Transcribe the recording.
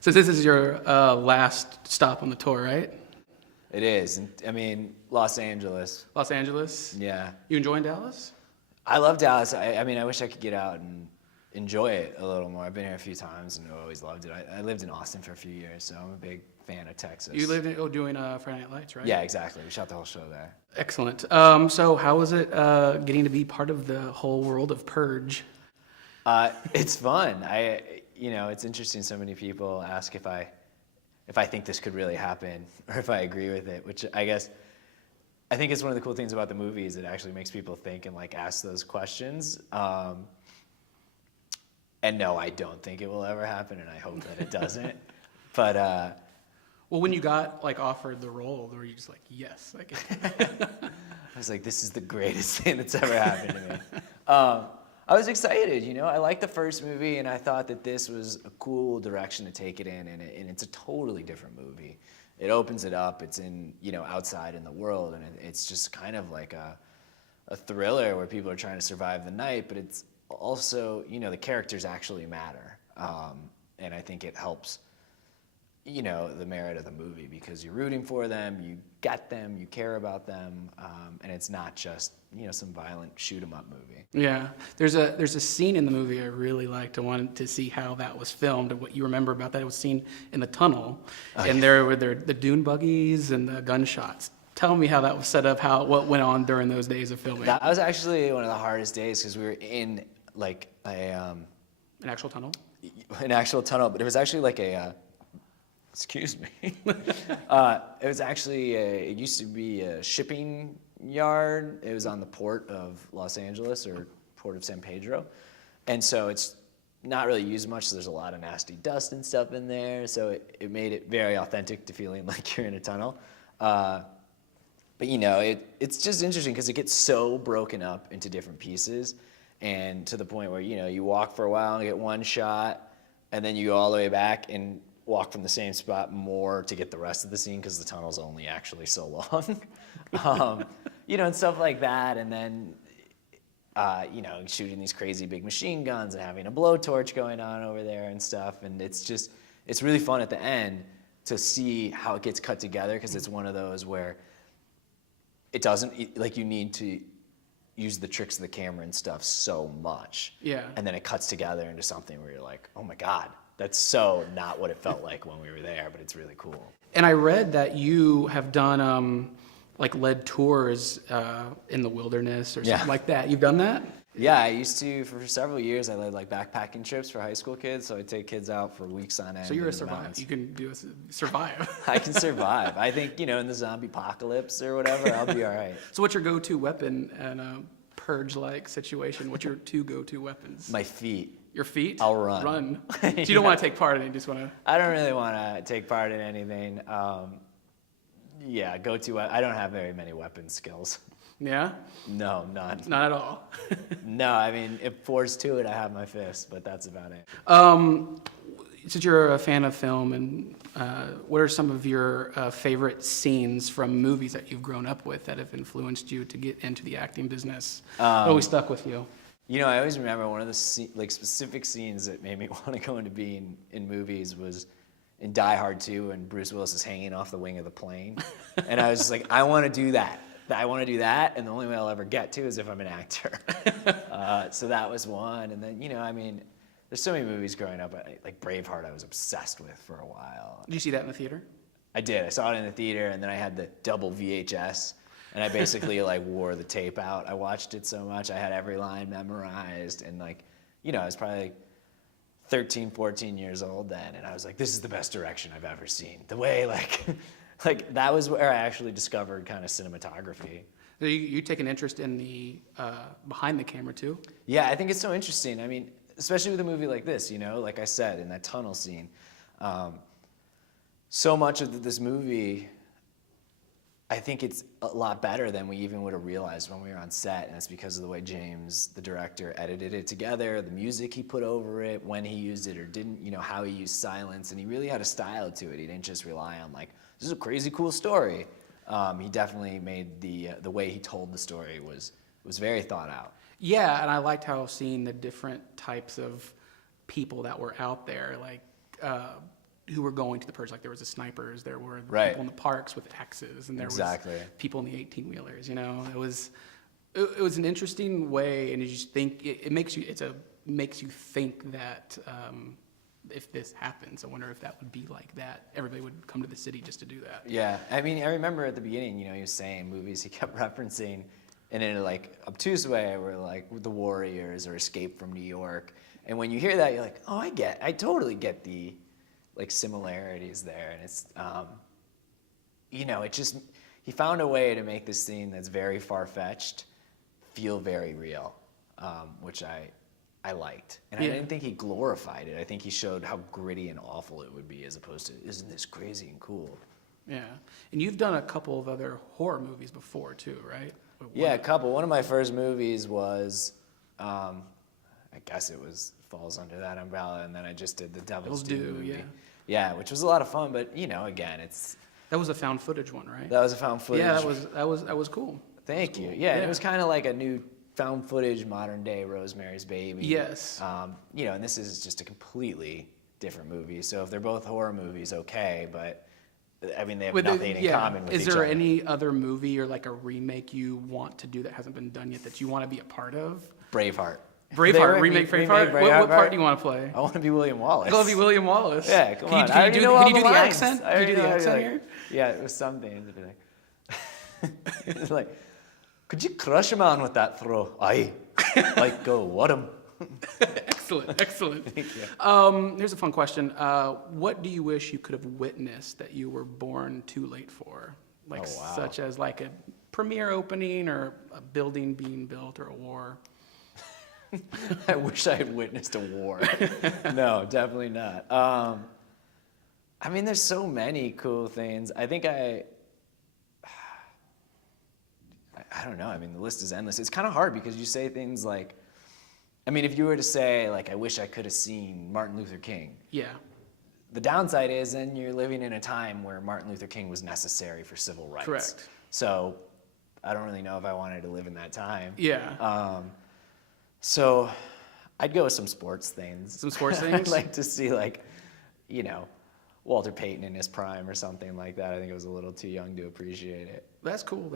So this is your last stop on the tour, right? It is. I mean, Los Angeles. Los Angeles? Yeah. You enjoying Dallas? I love Dallas. I mean, I wish I could get out and enjoy it a little more. I've been here a few times and always loved it. I lived in Austin for a few years, so I'm a big fan of Texas. You lived in, doing Friday Night Lights, right? Yeah, exactly. We shot the whole show there. Excellent. So how was it getting to be part of the whole world of Purge? It's fun. It's interesting. So many people ask if I think this could really happen or if I agree with it, which I think it's one of the cool things about the movie is it actually makes people think and like ask those questions. And no, I don't think it will ever happen, and I hope that it doesn't. But well, when you got like offered the role, were you just like, yes? Like, I was like, this is the greatest thing that's ever happened to me. I was excited, I liked the first movie, and I thought that this was a cool direction to take it in, and it's a totally different movie. It opens it up. It's in, outside in the world, and it's just kind of like a thriller where people are trying to survive the night, but it's also, the characters actually matter, and I think it helps, the merit of the movie because you're rooting for them, you get them, you care about them, and it's not just, some violent shoot 'em up movie. Yeah, there's a scene in the movie I really liked. I wanted to see how that was filmed and what you remember about that. It was seen in the tunnel, and there were the dune buggies and the gunshots. Tell me how that was set up, what went on during those days of filming. That was actually one of the hardest days because we were in like an actual tunnel. An actual tunnel, but it was actually like excuse me. It was actually it used to be a shipping yard. It was on the port of Los Angeles or port of San Pedro, and so it's not really used much. So there's a lot of nasty dust and stuff in there. So it made it very authentic to feeling like you're in a tunnel. But it's just interesting because it gets so broken up into different pieces, and to the point where you walk for a while and get one shot, and then you go all the way back and walk from the same spot more to get the rest of the scene because the tunnel's only actually so long. And stuff like that, and then shooting these crazy big machine guns and having a blowtorch going on over there and stuff, and it's really fun at the end to see how it gets cut together because it's one of those where it doesn't, like, you need to use the tricks of the camera and stuff so much. Yeah. And then it cuts together into something where you're like, oh my God, that's so not what it felt like when we were there, but it's really cool. And I read that you have done, led tours in the wilderness or something like that. You've done that? Yeah, I used to, for several years, I led backpacking trips for high school kids, so I'd take kids out for weeks on end. So you're a survivor. You can survive. I can survive. I think, in the zombie apocalypse or whatever, I'll be all right. So what's your go-to weapon in a Purge-like situation? What's your two go-to weapons? My feet. Your feet? I'll run. Run. So you don't want to take part in it, you just want to... I don't really want to take part in anything. Go-to, I don't have very many weapon skills. Yeah? No, none. Not at all. No, I mean, if forced to it, I have my fists, but that's about it. Since you're a fan of film, and what are some of your favorite scenes from movies that you've grown up with that have influenced you to get into the acting business? What always stuck with you? I always remember one of the specific scenes that made me want to go into being in movies was in Die Hard 2 when Bruce Willis is hanging off the wing of the plane. And I was just like, I want to do that. I want to do that, and the only way I'll ever get to is if I'm an actor. So that was one. And then, there's so many movies growing up. Like Braveheart, I was obsessed with for a while. Did you see that in the theater? I did. I saw it in the theater, and then I had the double VHS, and I basically wore the tape out. I watched it so much. I had every line memorized, and I was probably 13, 14 years old then, and I was like, this is the best direction I've ever seen. The way, that was where I actually discovered kind of cinematography. So you take an interest in the behind the camera too? Yeah, I think it's so interesting. I mean, especially with a movie like this, like I said, in that tunnel scene. So much of this movie, I think it's a lot better than we even would have realized when we were on set, and it's because of the way James, the director, edited it together, the music he put over it, when he used it or didn't, how he used silence, and he really had a style to it. He didn't just rely on this is a crazy cool story. He definitely made the way he told the story was very thought out. Yeah, and I liked how seeing the different types of people that were out there, who were going to the Purge. Like there was the snipers, there were the Right. people in the parks with axes, and there Exactly. was people in the 18-wheelers. You know, it was an interesting way, and you just think it makes you think that if this happens, I wonder if that would be like that. Everybody would come to the city just to do that. Yeah, I mean, I remember at the beginning, he was saying movies he kept referencing, and in a like obtuse way, were like The Warriors or Escape from New York. And when you hear that, you're like, oh, I totally get the like similarities there. And it's, it just, he found a way to make this scene that's very far-fetched feel very real, which I liked. And I didn't think he glorified it. I think he showed how gritty and awful it would be as opposed to, isn't this crazy and cool? Yeah. And you've done a couple of other horror movies before too, right? Yeah, a couple. One of my first movies was, I guess falls under that umbrella, and then I just did the Devil's Due movie. Yeah. Yeah, which was a lot of fun, but again, That was a found footage one, right? that was a found footage. Yeah, that was cool. Thank you. Yeah, and it was kind of like a new found footage, modern day Rosemary's Baby. Yes. And this is just a completely different movie. So if they're both horror movies, okay, but I mean, they have nothing in common with each other. Is there any other movie or like a remake you want to do that hasn't been done yet that you want to be a part of? Braveheart. Remake Braveheart? What part do you want to play? I want to be William Wallace. I want to be William Wallace. Yeah, come on. Can you do the accent? Can you do the accent here? Yeah, it was something. It'd be like, it's like, could you crush a man with that throw? Aye. Like, go, what him? Excellent. Here's a fun question. What do you wish you could have witnessed that you were born too late for? Like, such as like a premiere opening or a building being built or a war? I wish I had witnessed a war. No, definitely not. I mean, there's so many cool things. I think I don't know. I mean, the list is endless. It's kind of hard because you say things like, I mean, if you were to say, like, I wish I could have seen Martin Luther King. Yeah. The downside is then you're living in a time where Martin Luther King was necessary for civil rights. Correct. So I don't really know if I wanted to live in that time. Yeah. So I'd go with some sports things. Some sports things? I'd like to see, like, Walter Payton in his prime or something like that. I think I was a little too young to appreciate it. That's cool.